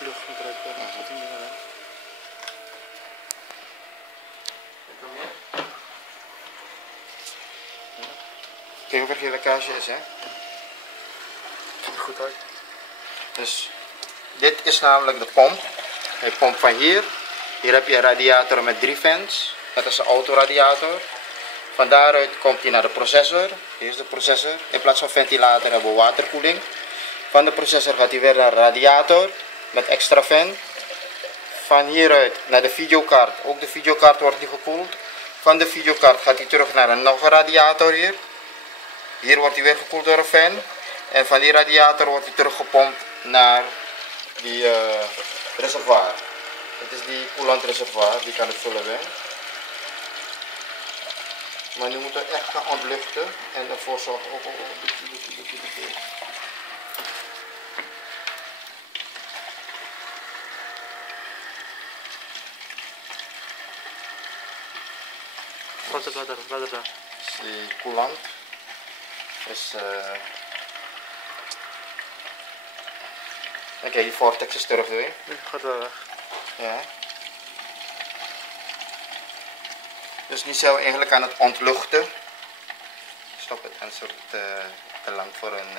lucht moet trekken. Kijk of er geen lekkage is, hè? Ziet er goed uit. Dus dit is namelijk de pomp. Hij pompt van hier. Hier heb je een radiator met 3 fans. Dat is een autoradiator. Van daaruit komt hij naar de processor. Hier is de processor. In plaats van ventilator hebben we waterkoeling. Van de processor gaat hij weer naar de radiator met extra fan. Van hieruit naar de videokaart. Ook de videokaart wordt nu gekoeld. Van de videokaart gaat hij terug naar nog een radiator hier. Hier wordt hij weer gekoeld door een fan. En van die radiator wordt hij teruggepompt naar die reservoir. Het is die koelantreservoir, die kan het vullen bij. Maar nu moeten we echt gaan ontluchten en ervoor zorgen. Wat is dat? Die koelant is oké, die vortex is terug weer. Gaat wel weg. Ja. Dus nu zijn we eigenlijk aan het ontluchten. Stop het, anders wordt het te lang voor een